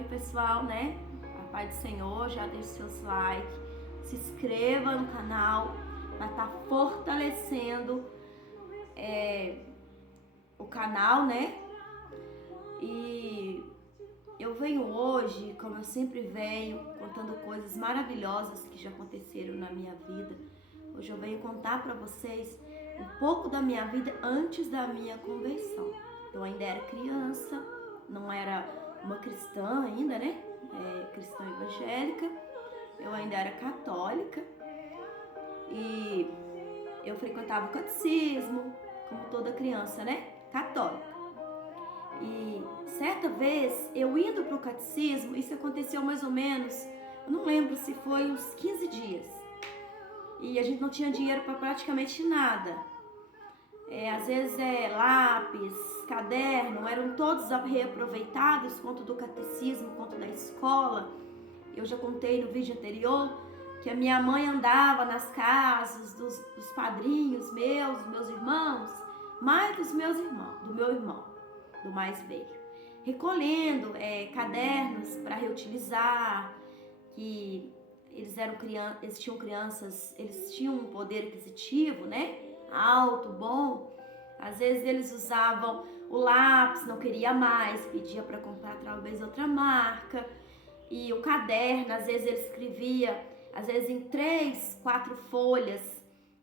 Oi pessoal, né? A paz do Senhor, já deixe seus likes, se inscreva no canal, vai estar fortalecendo o canal, né? E eu venho hoje, como eu sempre venho, contando coisas maravilhosas que já aconteceram na minha vida. Hoje eu venho contar para vocês um pouco da minha vida antes da minha conversão. Eu ainda era criança, não era uma cristã ainda, né? Cristã evangélica. Eu ainda era católica e eu frequentava o catecismo, como toda criança, né? Católica. E certa vez, eu indo para o catecismo, isso aconteceu mais ou menos, eu não lembro se foi uns 15 dias. E a gente não tinha dinheiro para praticamente nada. Às vezes lápis, caderno, eram todos reaproveitados, quanto do catecismo, quanto da escola. Eu já contei no vídeo anterior que a minha mãe andava nas casas dos padrinhos meus, dos meus irmãos, mais dos meus irmãos, do meu irmão, do mais velho, recolhendo cadernos para reutilizar, que eles tinham crianças, eles tinham um poder aquisitivo, né? Alto, bom. Às vezes eles usavam o lápis, não queria mais, pedia para comprar talvez outra marca. E o caderno, às vezes ele escrevia, às vezes em 3, 4 folhas,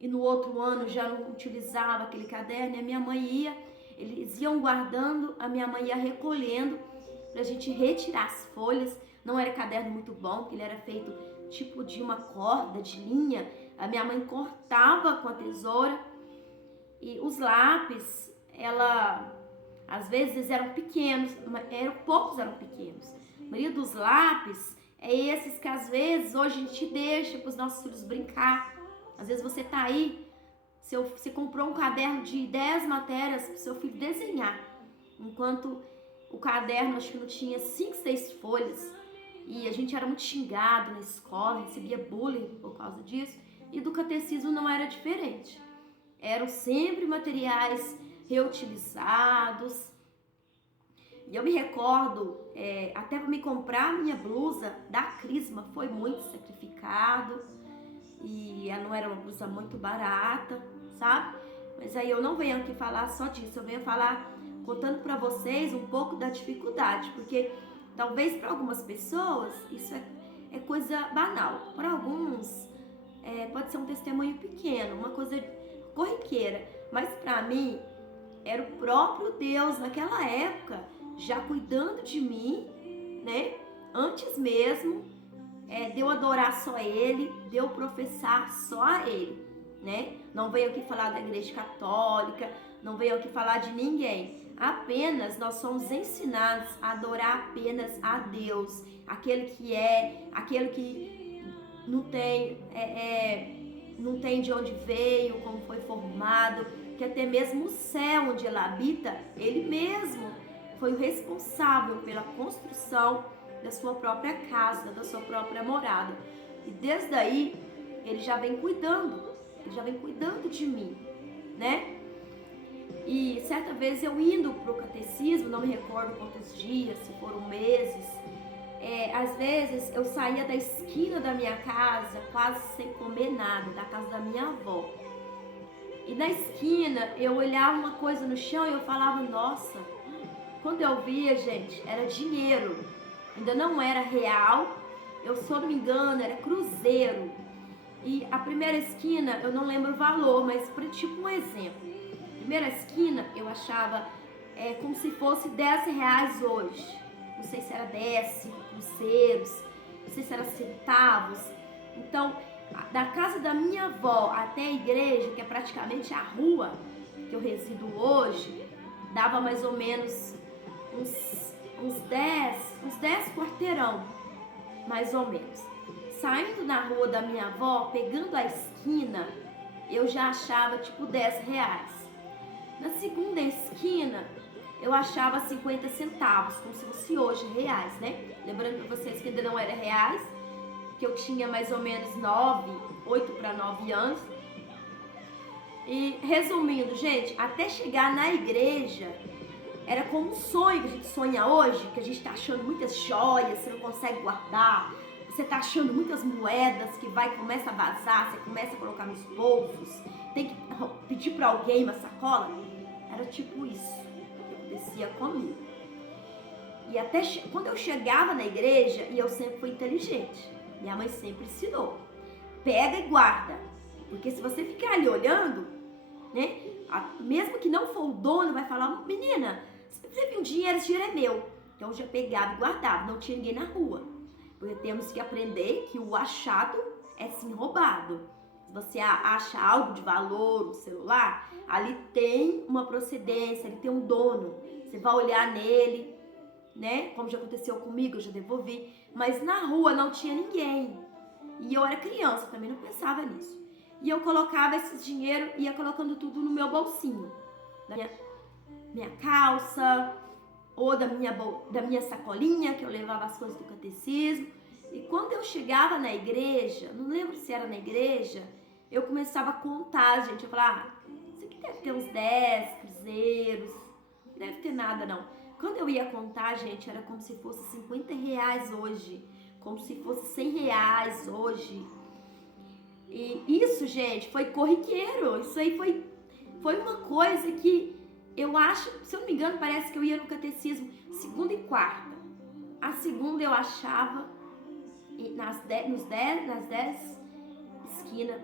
e no outro ano já não utilizava aquele caderno, e a minha mãe eles iam guardando, a minha mãe ia recolhendo pra gente retirar as folhas. Não era caderno muito bom, porque ele era feito tipo de uma corda, de linha. A minha mãe cortava com a tesoura. E os lápis, às vezes eram pequenos, poucos eram pequenos. A maioria dos lápis esses que às vezes hoje a gente deixa para os nossos filhos brincar. Às vezes você tá aí, você comprou um caderno de 10 matérias para o seu filho desenhar, enquanto o caderno acho que não tinha 5, 6 folhas. E a gente era muito xingado na escola, recebia bullying por causa disso. E do catecismo não era diferente. Eram sempre materiais reutilizados. E eu me recordo, até para me comprar a minha blusa da Crisma foi muito sacrificado. E ela não era uma blusa muito barata, sabe? Mas aí eu não venho aqui falar só disso. Eu venho falar, contando para vocês um pouco da dificuldade. Porque talvez para algumas pessoas isso é coisa banal. Para alguns pode ser um testemunho pequeno, uma coisa corriqueira. Mas para mim era o próprio Deus naquela época já cuidando de mim, né? Antes mesmo de eu adorar só Ele, de eu professar só a Ele, né? Não venho aqui falar da igreja católica, não venho aqui falar de ninguém. Apenas nós somos ensinados a adorar apenas a Deus, aquele que não tem de onde veio, como foi formado, que até mesmo o céu onde Ele habita, Ele mesmo foi o responsável pela construção da sua própria casa, da sua própria morada. E desde aí, Ele já vem cuidando de mim, né? E certa vez eu indo para o catecismo, não me recordo quantos dias, se foram meses, às vezes eu saía da esquina da minha casa quase sem comer nada, da casa da minha avó. E na esquina eu olhava uma coisa no chão e eu falava, nossa, quando eu via, gente, era dinheiro, ainda não era real, se eu não me engano, era cruzeiro. E a primeira esquina, eu não lembro o valor, mas tipo um exemplo. Primeira esquina eu achava como se fosse R$10 hoje. Não sei se era décimo, cruzeiros, não sei se era centavos. Então, da casa da minha avó até a igreja, que é praticamente a rua que eu resido hoje, dava mais ou menos uns 10 quarteirão, mais ou menos. Saindo na rua da minha avó, pegando a esquina, eu já achava tipo R$10. Na segunda esquina, eu achava 50 centavos, como se fosse hoje reais, né? Lembrando para vocês que ainda não era reais, que eu tinha mais ou menos 8 para 9 anos. E resumindo, gente, até chegar na igreja, Era como um sonho que a gente sonha hoje, que a gente tá achando muitas joias, você não consegue guardar. Você tá achando muitas moedas que começa a vazar, você começa a colocar nos bolsos, tem que pedir para alguém uma sacola. Era tipo isso que acontecia comigo. E até quando eu chegava na igreja, e eu sempre fui inteligente, minha mãe sempre ensinou, pega e guarda, porque se você ficar ali olhando, né, mesmo que não for o dono, vai falar, menina, se você viu um dinheiro, esse dinheiro é meu. Então eu já pegava e guardava, não tinha ninguém na rua, porque temos que aprender que o achado é sim roubado. Se você acha algo de valor, um celular, ali tem uma procedência, ali tem um dono, você vai olhar nele, né? Como já aconteceu comigo, eu já devolvi. Mas na rua não tinha ninguém. E eu era criança, também não pensava nisso. E eu colocava esse dinheiro, ia colocando tudo no meu bolsinho. Da minha calça, ou da minha sacolinha, que eu levava as coisas do catecismo. E quando eu chegava na igreja, não lembro se era na igreja, eu começava a contar, gente. Eu falava, isso aqui deve ter uns 10 cruzeiros. Não deve ter nada, não. Quando eu ia contar, gente, era como se fosse 50 reais hoje, como se fosse 100 reais hoje. E isso, gente, foi corriqueiro. Isso aí foi uma coisa que eu acho, se eu não me engano, parece que eu ia no catecismo segunda e quarta. A segunda eu achava nas 10 esquinas,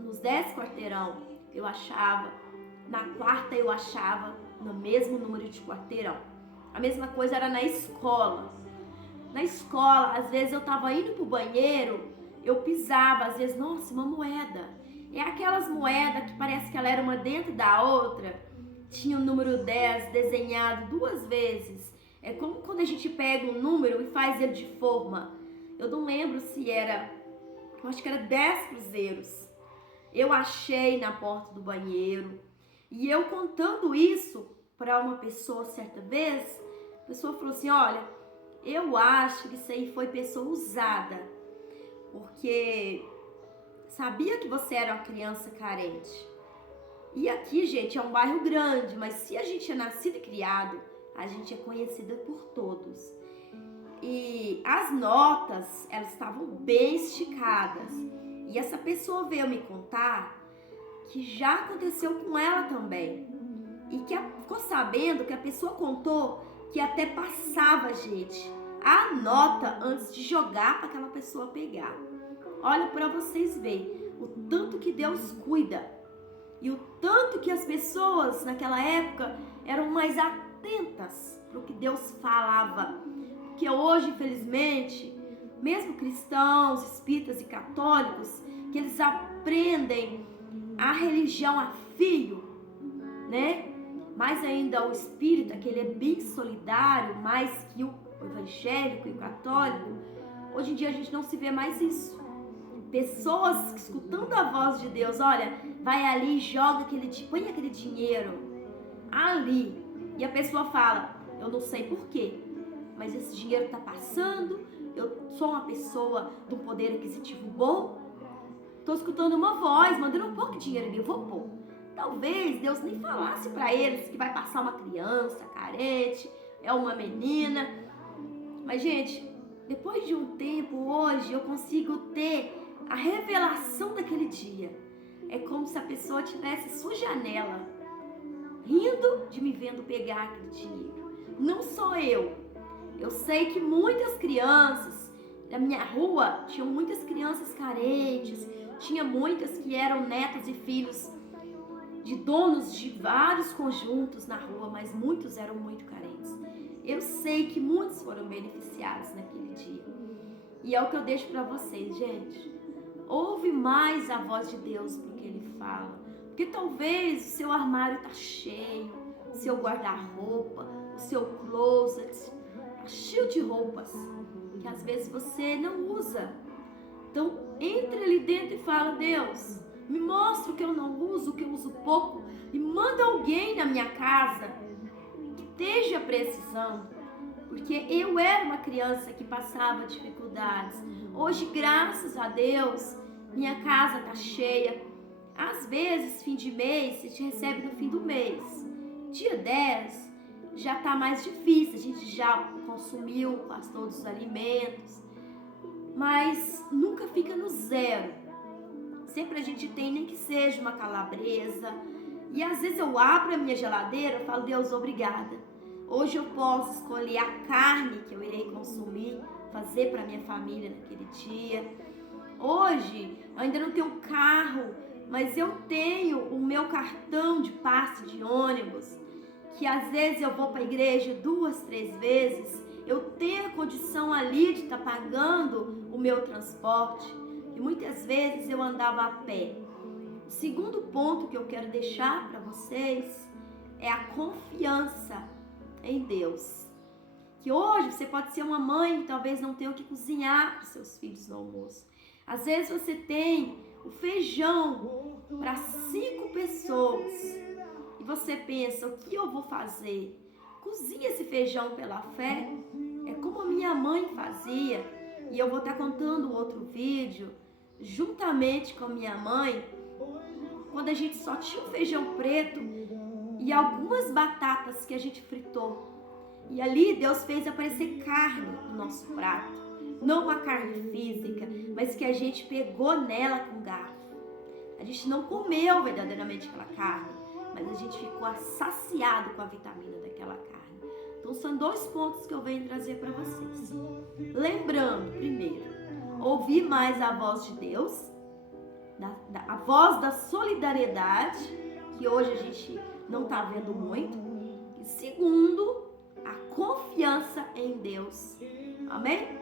nos 10 quarteirão eu achava. Na quarta eu achava no mesmo número de quarteirão. A mesma coisa era na escola. Na escola, às vezes eu tava indo pro banheiro, eu pisava, às vezes, nossa, uma moeda. É aquelas moedas que parece que ela era uma dentro da outra. Tinha o número 10 desenhado 2 vezes. É como quando a gente pega um número e faz ele de forma. Eu não lembro se era, eu acho que era 10 cruzeiros. Eu achei na porta do banheiro. E eu contando isso para uma pessoa certa vez, a pessoa falou assim, olha, eu acho que isso aí foi pessoa usada, porque sabia que você era uma criança carente. E aqui, gente, é um bairro grande, mas se a gente é nascido e criado, a gente é conhecida por todos. E as notas, elas estavam bem esticadas. E essa pessoa veio me contar que já aconteceu com ela também. E que ficou sabendo que a pessoa contou que até passava, gente, a nota antes de jogar para aquela pessoa pegar. Olha para vocês verem o tanto que Deus cuida e o tanto que as pessoas naquela época eram mais atentas para o que Deus falava. Porque hoje, infelizmente, mesmo cristãos, espíritas e católicos, que eles aprendem a religião a fio, né? Mais ainda o espírita, que ele é bem solidário, mais que o evangélico e o católico. Hoje em dia a gente não se vê mais isso. Pessoas escutando a voz de Deus, olha, vai ali e joga põe aquele dinheiro ali. E a pessoa fala, eu não sei porquê, mas esse dinheiro está passando, eu sou uma pessoa de um poder aquisitivo bom, estou escutando uma voz, mandando um pouco de dinheiro ali, eu vou pôr. Talvez Deus nem falasse para eles que vai passar uma criança carente, é uma menina. Mas, gente, depois de um tempo, hoje, eu consigo ter a revelação daquele dia. É como se a pessoa tivesse sua janela, rindo de me vendo pegar aquele dinheiro. Não sou eu. Eu sei que muitas crianças, na minha rua, tinham muitas crianças carentes, tinha muitas que eram netos e filhos de donos de vários conjuntos na rua, mas muitos eram muito carentes. Eu sei que muitos foram beneficiados naquele dia. E é o que eu deixo para vocês, gente. Ouve mais a voz de Deus do que Ele fala. Porque talvez o seu armário está cheio, o seu guarda-roupa, o seu closet, está cheio de roupas que às vezes você não usa. Então, entre ali dentro e fala, Deus, me mostra o que eu não uso, o que eu uso pouco, e manda alguém na minha casa que esteja precisando, porque eu era uma criança que passava dificuldades. Hoje, graças a Deus, minha casa está cheia. Às vezes, fim de mês, a gente recebe no fim do mês. Dia 10, já está mais difícil, a gente já consumiu quase todos os alimentos, mas nunca fica no zero. Sempre a gente tem, nem que seja uma calabresa, e às vezes eu abro a minha geladeira e falo, Deus, obrigada. Hoje eu posso escolher a carne que eu irei consumir, fazer para minha família naquele dia. Hoje eu ainda não tenho carro, mas eu tenho o meu cartão de passe de ônibus, que às vezes eu vou para a igreja 2, 3 vezes, eu tenho a condição ali de estar pagando o meu transporte, e muitas vezes eu andava a pé. O segundo ponto que eu quero deixar para vocês é a confiança em Deus. Que hoje você pode ser uma mãe que talvez não tenha o que cozinhar para os seus filhos no almoço. Às vezes você tem o feijão para 5 pessoas e você pensa, o que eu vou fazer? Cozinha esse feijão pela fé. É como a minha mãe fazia, e eu vou estar contando outro vídeo, juntamente com a minha mãe, quando a gente só tinha o feijão preto e algumas batatas que a gente fritou. E ali Deus fez aparecer carne no nosso prato. Não uma carne física, mas que a gente pegou nela com garfo. A gente não comeu verdadeiramente aquela carne, mas a gente ficou saciado com a vitamina daquela carne. Então são 2 pontos que eu venho trazer para vocês. Lembrando, primeiro, ouvir mais a voz de Deus, a voz da solidariedade, que hoje a gente não está vendo muito. E segundo, a confiança em Deus. Amém?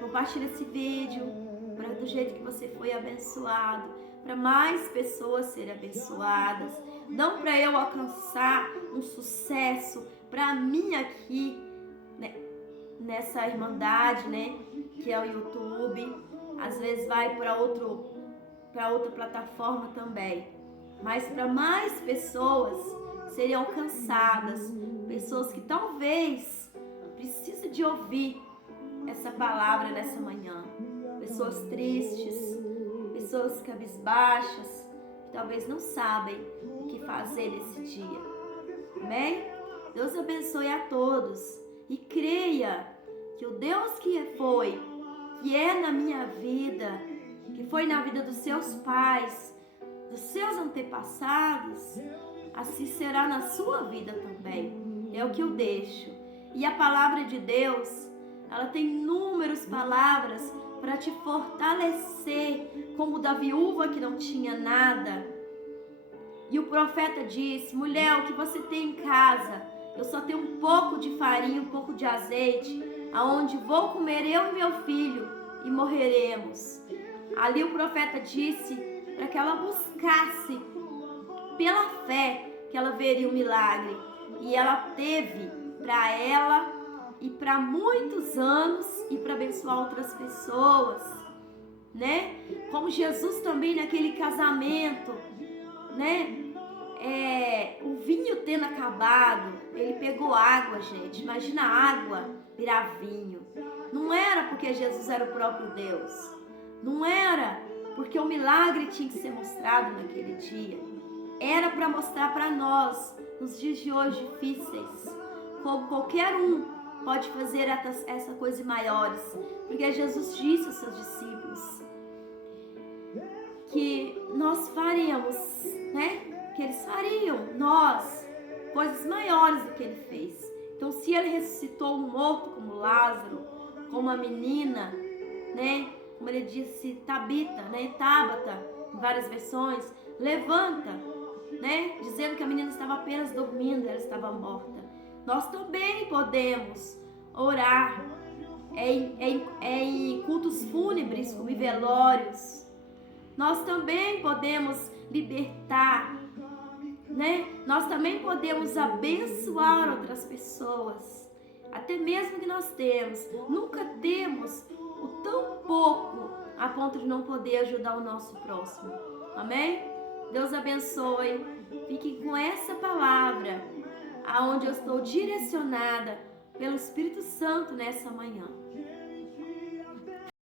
Compartilha esse vídeo do jeito que você foi abençoado, para mais pessoas serem abençoadas, não para eu alcançar um sucesso para mim aqui, né, nessa irmandade, né, que é o YouTube. Às vezes vai para outra plataforma também, mas para mais pessoas serem alcançadas, pessoas que talvez precisem de ouvir essa palavra nessa manhã, pessoas tristes, pessoas cabisbaixas, que talvez não sabem o que fazer nesse dia. Amém? Deus abençoe a todos e creia que o Deus que é na minha vida, que foi na vida dos seus pais, dos seus antepassados, assim será na sua vida também. É o que eu deixo. E a palavra de Deus, ela tem inúmeras palavras para te fortalecer, como da viúva que não tinha nada. E o profeta disse, mulher, o que você tem em casa? Eu só tenho um pouco de farinha, um pouco de azeite, aonde vou comer eu e meu filho e morreremos. Ali o profeta disse para que ela buscasse pela fé que ela veria um milagre. E ela teve para ela e para muitos anos e para abençoar outras pessoas, né? Como Jesus também naquele casamento, né? O vinho tendo acabado, ele pegou água, gente. Imagina a água virar vinho. Não era porque Jesus era o próprio Deus. Não era porque o milagre tinha que ser mostrado naquele dia. Era para mostrar para nós, nos dias de hoje difíceis, como qualquer um pode fazer essa coisa e maiores. Porque Jesus disse aos seus discípulos que nós faríamos, né? Que eles fariam, nós, coisas maiores do que ele fez. Então, se ele ressuscitou um morto como Lázaro, como a menina, né? Como ele disse, Tabita, né? Tabata, em várias versões, levanta, né? Dizendo que a menina estava apenas dormindo, ela estava morta. Nós também podemos orar em cultos fúnebres, como em velórios. Nós também podemos libertar, né? Nós também podemos abençoar outras pessoas, até mesmo que nós temos. Nunca temos o tão pouco a ponto de não poder ajudar o nosso próximo. Amém? Deus abençoe. Fiquem com essa palavra, aonde eu estou direcionada pelo Espírito Santo nessa manhã.